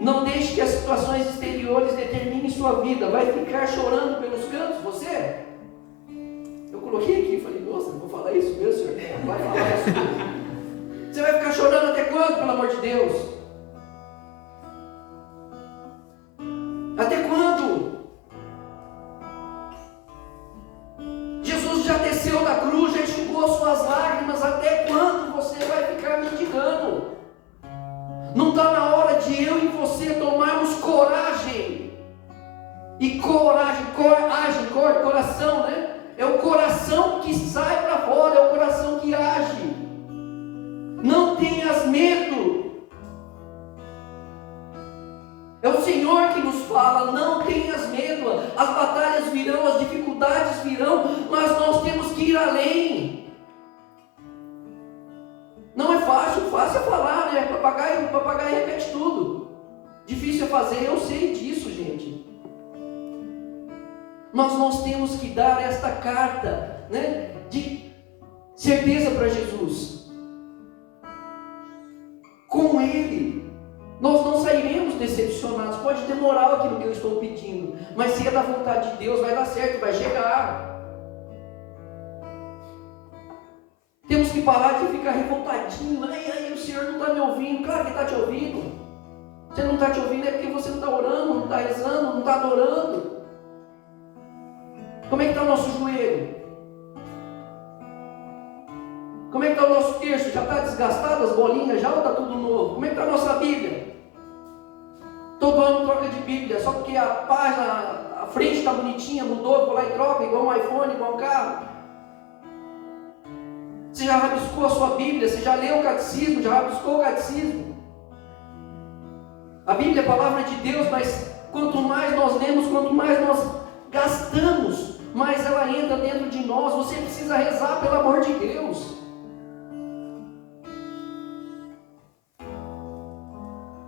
Não deixe que as situações exteriores determinem sua vida. Vai ficar chorando pelos cantos, você? Eu coloquei aqui e falei, nossa, não vou falar isso mesmo, senhor? Vai falar isso mesmo. Você vai ficar chorando até quando, pelo amor de Deus? Até quando? Jesus já desceu da cruz, já enxugou suas lágrimas. Até quando você vai ficar mendigando? Não está na hora de eu e você tomarmos coragem? E coragem, coração, né? É o coração que sai para fora, é o coração que age. Não tenhas medo. É o Senhor que nos fala, não tenhas medo. As batalhas virão, as dificuldades virão, mas nós temos que ir além. Não é fácil, fácil é falar, né? Papagaio repete tudo. Difícil é fazer, eu sei disso, gente. Mas nós temos que dar esta carta, né, de certeza para Jesus. Com Ele, nós não sairemos decepcionados. Pode demorar aquilo que eu estou pedindo, mas se é da vontade de Deus, vai dar certo, vai chegar. Temos que parar de ficar revoltadinho. Aí o Senhor não está me ouvindo. Claro que está te ouvindo. Se Ele não está te ouvindo é porque você não está orando, não está rezando, não está adorando. Como é que está o nosso joelho? Como é que está o nosso terço? Já está desgastado as bolinhas já ou está tudo novo? Como é que está a nossa Bíblia? Todo ano troca de Bíblia, só porque a página, a frente está bonitinha, mudou, vou lá e troca, igual um iPhone, igual um carro. Você já rabiscou a sua Bíblia? Você já leu o catecismo? Já rabiscou o catecismo? A Bíblia é a palavra de Deus, mas quanto mais nós lemos, quanto mais nós gastamos, mais ela entra dentro de nós. Você precisa rezar, pelo amor de Deus.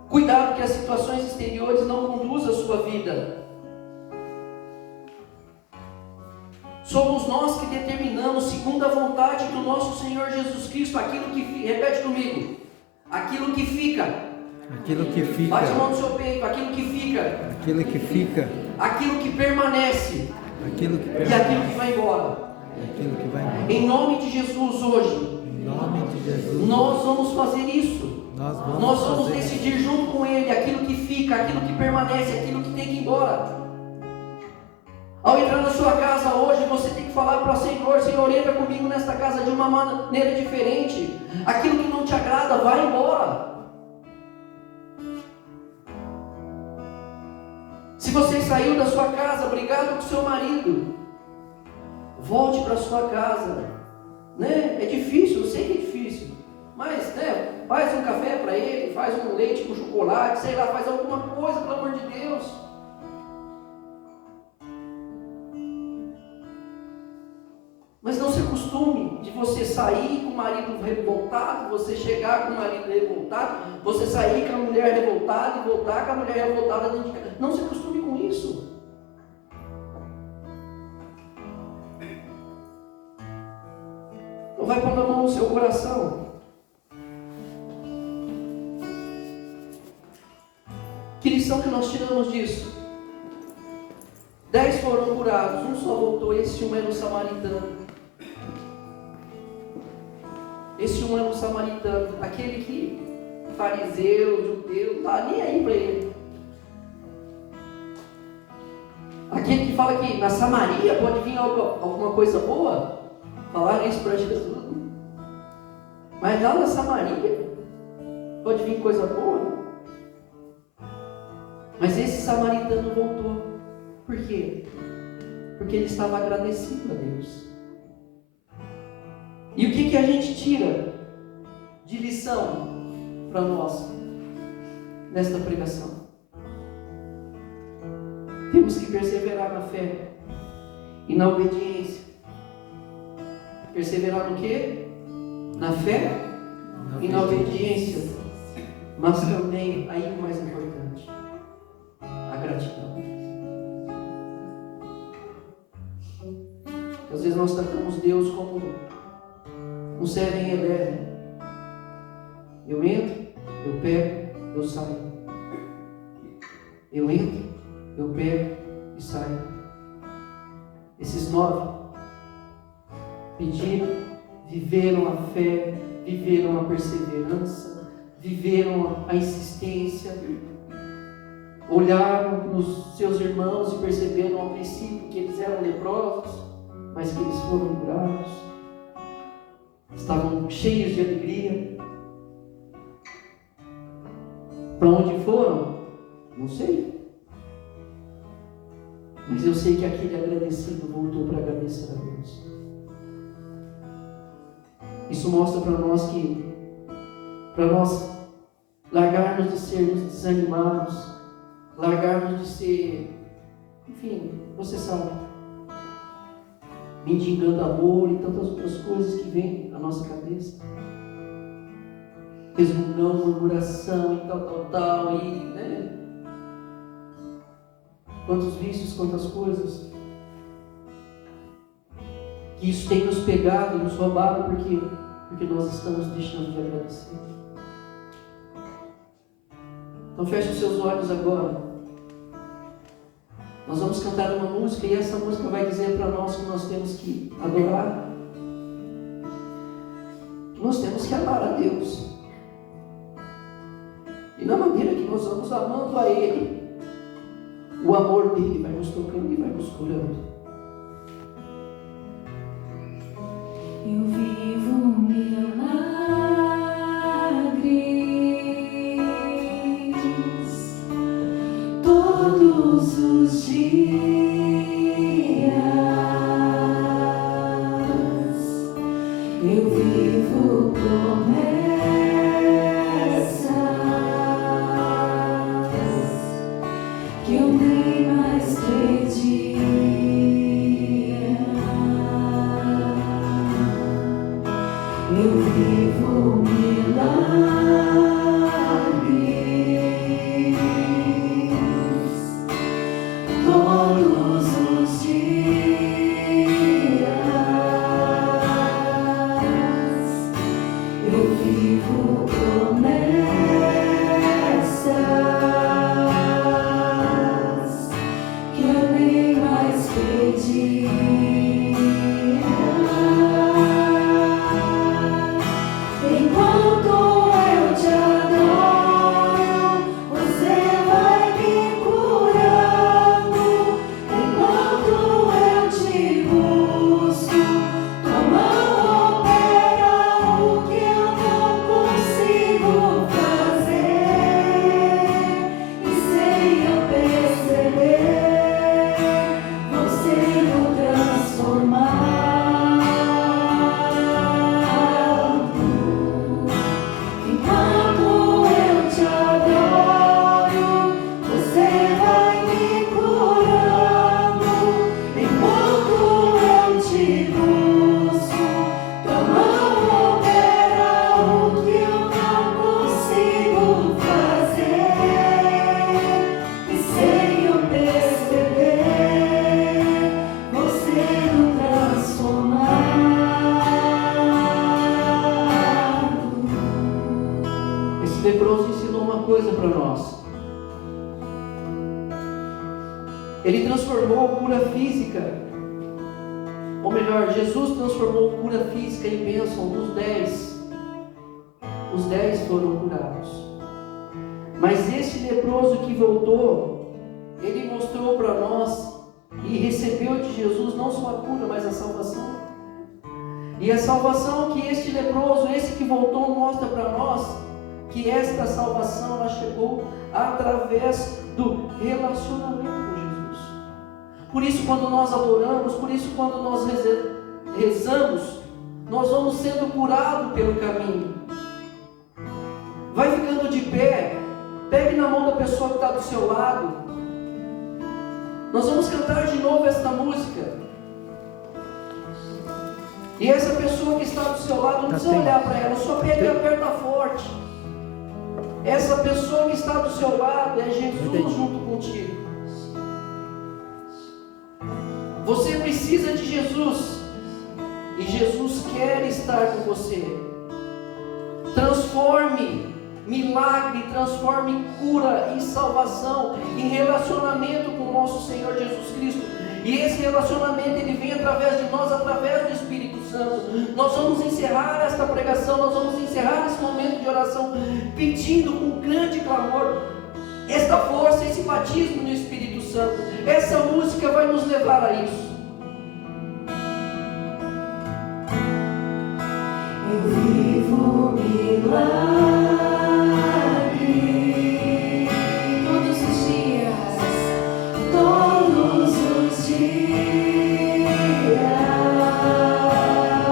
Cuidado que as situações exteriores não conduzam a sua vida. Somos nós que determinamos, segundo a vontade do nosso Senhor Jesus Cristo, aquilo que fica. Repete comigo. Aquilo que fica. Aquilo que fica. Bate a mão no seu peito. Aquilo que fica. Aquilo que fica. Aquilo que permanece. Aquilo que E aquilo que vai embora. Aquilo que vai embora. Em nome de Jesus hoje. Em nome de Jesus. Nós vamos fazer isso. Nós vamos decidir junto com Ele aquilo que fica, aquilo que permanece, aquilo que tem que ir embora. Ao entrar na sua casa hoje, você tem que falar para o Senhor: Senhor, entra comigo nesta casa de uma maneira diferente. Aquilo que não te agrada, vai embora. Se você saiu da sua casa brigado com o seu marido, volte para a sua casa. Né? É difícil, eu sei que é difícil. Mas, né, faz um café para ele, faz um leite com chocolate, sei lá, faz alguma coisa, pelo amor de Deus. Mas não se acostume de você sair com o marido revoltado, você chegar com o marido revoltado, você sair com a mulher revoltada e voltar com a mulher revoltada dentro de casa. Não se acostume com isso. Então vai pondo a mão no seu coração. Que lição que nós tiramos disso? 10 foram curados, um só voltou, esse um era o samaritano. Esse um era o samaritano, aquele que fariseu, judeu, não está nem aí para ele. Aquele que fala que na Samaria pode vir alguma coisa boa, falaram isso para Jesus. Mas lá na Samaria pode vir coisa boa. Mas esse samaritano voltou. Por quê? Porque ele estava agradecido a Deus. E o que a gente tira de lição para nós nesta pregação? Temos que perseverar na fé e na obediência. Perseverar no quê? Na fé e na obediência. Mas também, aí o mais importante, a gratidão. Às vezes nós tratamos Deus como um 7-Eleven. Eu entro, eu pego, eu saio. Eu entro, eu pego e saio. Esses 9 pediram, viveram a fé, viveram a perseverança, viveram a insistência, olharam para os seus irmãos e perceberam ao princípio que eles eram leprosos, mas que eles foram curados. Estavam cheios de alegria. Para onde foram? Não sei. Mas eu sei que aquele agradecido voltou para agradecer a Deus. Isso mostra para nós que, para nós largarmos de sermos desanimados, largarmos de ser, enfim, você sabe, mendigando amor e tantas outras coisas que vêm à nossa cabeça. Resmungão, murmuração e tal, e, né? Quantos vícios, quantas coisas. Que isso tem nos pegado e nos roubado porque nós estamos deixando de agradecer. Então feche os seus olhos agora. Nós vamos cantar uma música e essa música vai dizer para nós que nós temos que adorar, que nós temos que amar a Deus. E na maneira que nós vamos amando a Ele, o amor dele vai nos tocando e vai nos curando. Eu vivo milagres todos os dias. Eu vivo promessas que eu nem mais acredito. coisa para nós. Ele transformou cura física, ou melhor, Jesus transformou cura física em bênção dos 10. Os 10 foram curados. Mas esse leproso que voltou, ele mostrou para nós e recebeu de Jesus não só a cura, mas a salvação. E a salvação que este leproso, esse que voltou, mostra para nós que esta salvação ela chegou através do relacionamento com Jesus. Por isso, quando nós adoramos, por isso, quando nós rezamos, nós vamos sendo curados pelo caminho. Vai ficando de pé, pegue na mão da pessoa que está do seu lado. Nós vamos cantar de novo esta música. E essa pessoa que está do seu lado, não precisa olhar para ela, só pega e aperta forte. Essa pessoa que está do seu lado é Jesus junto contigo. Você precisa de Jesus. E Jesus quer estar com você. Transforme milagre, transforme cura e salvação em relacionamento com o nosso Senhor Jesus Cristo. E esse relacionamento ele vem através de nós, através do Espírito Santo. Nós vamos encerrar esta pregação, nós vamos encerrar esse momento de oração pedindo com grande clamor esta força, esse batismo no Espírito Santo. Essa música vai nos levar a isso. Eu vivo milagre todos os dias, todos os dias.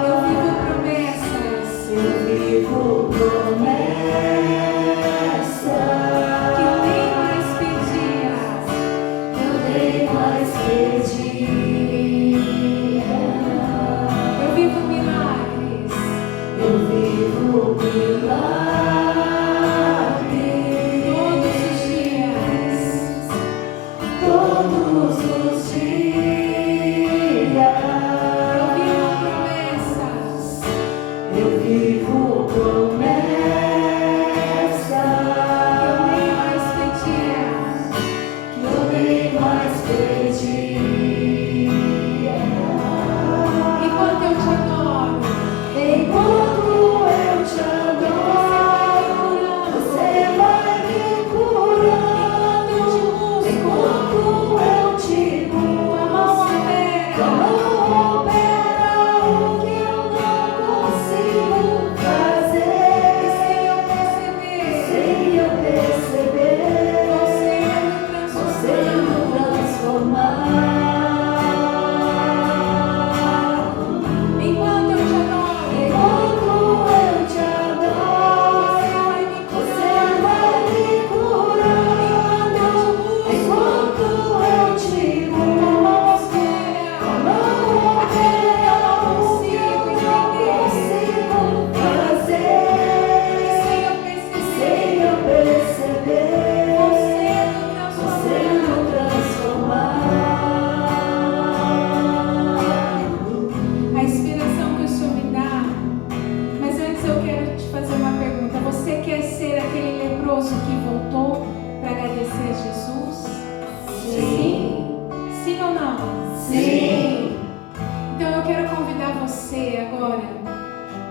Eu vivo promessas, eu vivo promessas que eu nem mais pedia, eu nem mais pedia. Eu vivo milagres. Eu vivo milagre todos os dias. Eu vivo promessas. Eu vivo promessas.